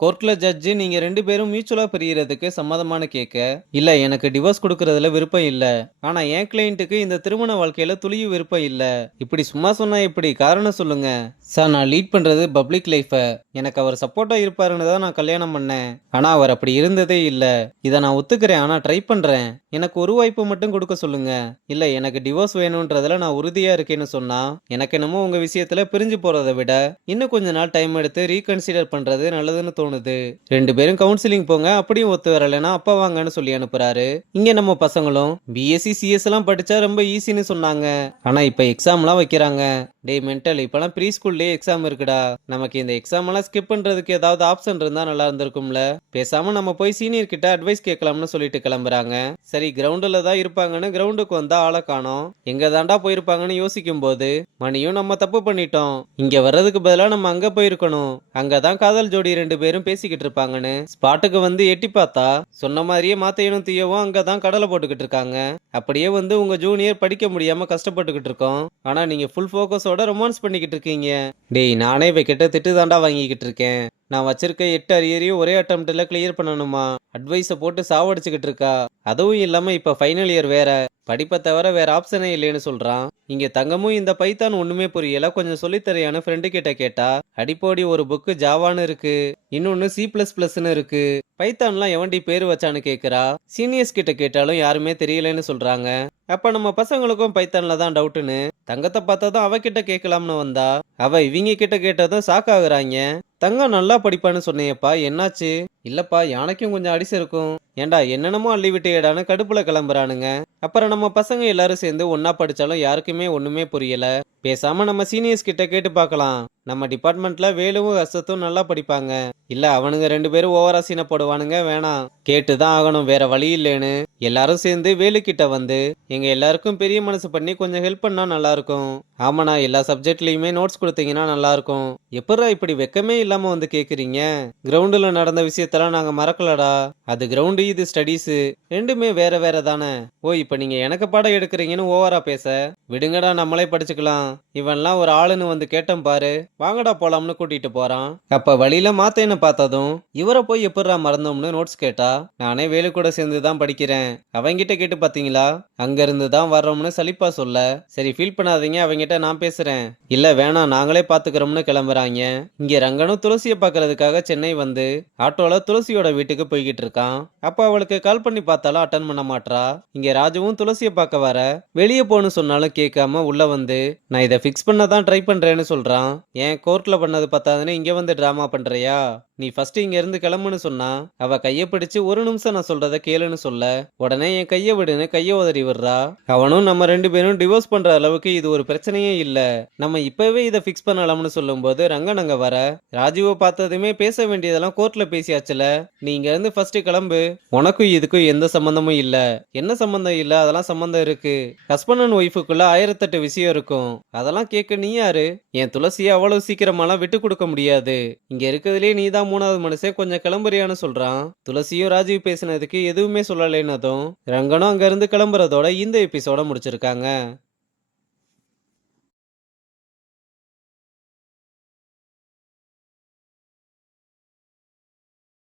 கோர்ட்ல ஜட்ஜி நீங்க 2 பேரும் மியூச்சுவலா பிரியறதுக்கு சம்மதமான்னு கேட்க, இல்ல எனக்கு டிவோர்ஸ் குடுக்கறதுல விருப்பம் இல்ல. ஆனா என் கிளையண்ட்டுக்கு இந்த திருமண வாழ்க்கையில துளியும் விருப்பம் இல்ல. இப்படி சும்மா சொன்னா எப்படி? காரணம் சொல்லுங்க. சார் நான் லீட் பண்றது பப்ளிக் லைஃப. எனக்கு அவர் சப்போர்ட்டா இருப்பாருன்னு தான் நான் கல்யாணம் பண்ணேன். ஆனா அவர் அப்படி இருந்ததே இல்ல. இத நான் ஒத்துக்கிறேன். ஆனா ட்ரை பண்றேன். எனக்கு ஒரு வாய்ப்பு மட்டும் கொடுக்க சொல்லுங்க. இல்ல எனக்கு டிவோர்ஸ் வேணும்ன்றதுல நான் உறுதியா இருக்கேன்னு சொன்னா, எனக்கு என்னமோ உங்க விஷயத்துல பிரிஞ்சு போறத விட இன்னும் கொஞ்ச நாள் டைம் எடுத்து ரீகன்சிடர் பண்றது நல்லதுன்னு தோணுது. 2 பேரும் கவுன்சிலிங் போங்க. அப்படியும் ஒத்து வரலைன்னா அப்பா வாங்கன்னு சொல்லி அனுப்புறாரு. இங்க நம்ம பசங்களும் பிஎஸ்சி சிஎஸ் எல்லாம் படிச்சா ரொம்ப ஈஸின்னு சொன்னாங்க. ஆனா இப்ப எக்ஸாம்லாம் வைக்கிறாங்க. டேய் மென்டல், இப்பெல்லாம் ப்ரீ ஸ்கூல்லேயே எக்ஸாம் இருக்குடா. நமக்கு இந்த எக்ஸாம் எல்லாம் ஸ்கிப் பண்றதுக்கு ஏதாவது ஆப்ஷன் இருந்தா நல்லா இருந்திருக்கும்ல. பேசாம நம்ம போய் சீனியர் கிட்ட அட்வைஸ் கேட்கலாம்னு சொல்லிட்டு கிளம்புறாங்க. சரி கிரவுண்டுல தான் இருப்பாங்கன்னு கிரவுண்டுக்கு வந்தா ஆளை காணோம். எங்க தாண்டா போயிருப்பாங்கன்னு யோசிக்கும் போது மணியும் நம்ம தப்பு பண்ணிட்டோம். இங்க வர்றதுக்கு பதிலா நம்ம அங்க போயிருக்கணும். அங்கதான் காதல் ஜோடி 2 பேரும் பேசிக்கிட்டு இருப்பாங்கன்னு ஸ்பாட்டுக்கு வந்து எட்டி பார்த்தா சொன்ன மாதிரியே மாத்தையனும் தீயவும் அங்கதான் கடலை போட்டுக்கிட்டு இருக்காங்க. அப்படியே வந்து உங்க ஜூனியர் படிக்க முடியாம கஷ்டப்பட்டுக்கிட்டு இருக்கோம். ஆனா நீங்க ஃபுல் ஃபோக்கஸோட ரொமான்ஸ் பண்ணிக்கிட்டு இருக்கீங்க. டேய் நானே வைக்கிட்ட திட்டு தாண்டா வாங்கிக்கிட்டு இருக்கேன். நான் வச்சிருக்க 8 அரியரையும் ஒரே அட்டம்ப்ட்ல கிளியர் பண்ணணுமா? அட்வைஸ போட்டு சாவடிச்சுக்கிட்டு இருக்கா. அதுவும் இல்லாம இப்ப ஃபைனல் இயர் வேற. படிப்பை தவிர வேற ஆப்ஷனே இல்லைன்னு சொல்றான். இங்க தங்கமும் இந்த பைத்தான் ஒண்ணுமே புரியல, கொஞ்சம் சொல்லித்தரையான ஃப்ரெண்டு கிட்ட கேட்டா, அடிப்போடி ஒரு புக்கு ஜாவான்னு இருக்கு, இன்னொன்னு சி பிளஸ் பிளஸ்ன்னு இருக்கு. பைத்தான்லாம் எவன்டி பேரு வச்சான்னு கேக்குறா. சீனியர்ஸ் கிட்ட கேட்டாலும் யாருமே தெரியலன்னு சொல்றாங்க. அப்ப நம்ம பசங்களுக்கும் பைத்தான்ல தான் டவுட்னு தங்கத்தை பார்த்ததும் அவகிட்ட கேட்கலாம்னு வந்தா, அவ இவங்க கிட்ட கேட்டதும் சாக்காகுறாங்க. தங்கம் நல்லா படிப்பான்னு சொன்னேப்பா, என்னாச்சு? இல்லப்பா யானைக்கும் கொஞ்சம் அடிசு இருக்கும். ஏண்டா என்னென்னமோ அள்ளி விட்டு கடுப்புல கிளம்புறானுங்க. அப்புறம் நம்ம பசங்க எல்லாரும் சேர்ந்து ஒன்னா படிச்சாலும் யாருக்குமே ஒண்ணுமே புரியல. பேசாம நம்ம சீனியர்ஸ் கிட்ட கேட்டு பார்க்கலாம். நம்ம டிபார்ட்மெண்ட்ல வேலுவும் அசத்தும் நல்லா படிப்பாங்க. இல்ல அவனுங்க 2 பேரும் ஓவரா சீனை போடுவானுங்க, வேணாம். கேட்டுதான் ஆகணும், வேற வழி இல்லைன்னு எல்லாரும் சேர்ந்து வேலு கிட்ட வந்து எங்க எல்லாருக்கும் பெரிய மனசு பண்ணி கொஞ்சம் ஹெல்ப் பண்ணா நல்லா இருக்கும். ஆமாண்ணா எல்லா சப்ஜெக்ட்லயுமே நோட்ஸ் கொடுத்தீங்கன்னா நல்லா இருக்கும். எப்படா இப்படி வெக்கமே இல்லாம வந்து கேக்குறீங்க? கிரவுண்டுல நடந்த விஷயத்தெல்லாம் நாங்க மறக்கலடா. அது கிரவுண்டு, இது ஸ்டடீஸ், ரெண்டுமே வேற வேற தானே. ஓ இப்ப நீங்க எனக்கு பாடம் எடுக்கிறீங்கன்னு ஓவரா பேச விடுங்கடா, நம்மளே படிச்சுக்கலாம். இவன்லாம் ஒரு ஆளுன்னு வந்து கேட்டோம் பாரு, வாங்கடா போலாம்னு கூட்டிட்டு போறான். அப்ப வழியில மாத்தேன்னு பார்த்ததும் இவரை போய் எப்படா மறந்தோம்னு நோட்ஸ் கேட்டா, நானே வேலு கூட சேர்ந்து தான் படிக்கிறேன். அவங்கிட்ட கேட்டு பாத்தீங்களா? அங்க இருந்து தான் வர்றோம்னு சலிப்பா சொல்ல, சரி ஃபீல் பண்ணாதீங்க, அவங்கிட்ட நான் பேசுறேன். இல்ல வேணாம் நாங்களே பாத்துக்கிறோம்னு கிளம்புறாங்க. இங்க ரங்கனும் துளசியை பாக்குறதுக்காக சென்னை வந்து ஆட்டோல துளசியோட வீட்டுக்கு போய்கிட்டு இருக்கான். அப்ப அவளுக்கு கால் பண்ணி பார்த்தாலும் அட்டன் பண்ண மாட்றா. இங்க ராஜுவும் துளசியை பார்க்க வர வெளியே போன்னு சொன்னாலும் கேட்காம உள்ள வந்து நான் இதை ஃபிக்ஸ் பண்ண தான் ட்ரை பண்றேன்னு சொல்றான். ஏன் கோர்ட்ல பண்ணது பத்தாதுன்னு இங்க வந்து டிராமா பண்றியா? நீ ஃபர்ஸ்ட் இங்க இருந்து கிளம்புன்னு சொன்னா அவ கைய பிடிச்சு ஒரு நிமிஷம் நான் சொல்றத கேளுன்னு சொல்ல, உடனே என் கைய விடுன்னு கைய உதறி விடுறா. அவனும் நம்ம 2 பேரும் டிவோர்ஸ் பண்ற அளவுக்கு இது ஒரு பிரச்சனையே இல்ல, நம்ம இப்பவே இதை ஃபிக்ஸ் பண்ணலாம்னு சொல்லும் போது ரங்கன் அங்க வர, ராஜுவை பார்த்ததுமே பேச வேண்டியதெல்லாம் கோர்ட்ல பேசியாச்சுல, நீ இங்க இருந்து ஃபர்ஸ்ட் கிளம்பு. உனக்கும் இதுக்கும் எந்த சம்பந்தமும் இல்ல. என்ன சம்பந்தம் இல்ல? அதெல்லாம் சம்பந்தம் இருக்கு. ஹஸ்பண்ட் அண்ட் ஒய்ஃபுக்குள்ள 1008 விஷயம் இருக்கும். அதெல்லாம் கேட்க நீ யாரு? என் துளசியை அவ்வளவு சீக்கிரமாலாம் விட்டு கொடுக்க முடியாது. இங்க இருக்கிறதுலே நீ தான் 3வது மனுஷன், கொஞ்சம் கிளம்புறியான்னு சொல்றான். துளசியும் ராஜீவ் பேசினதுக்கு எதுவுமே சொல்லலைன்னதும் ரங்கனும் அங்க இருந்து கிளம்புறதோட இந்த எபிசோட முடிச்சிருக்காங்க.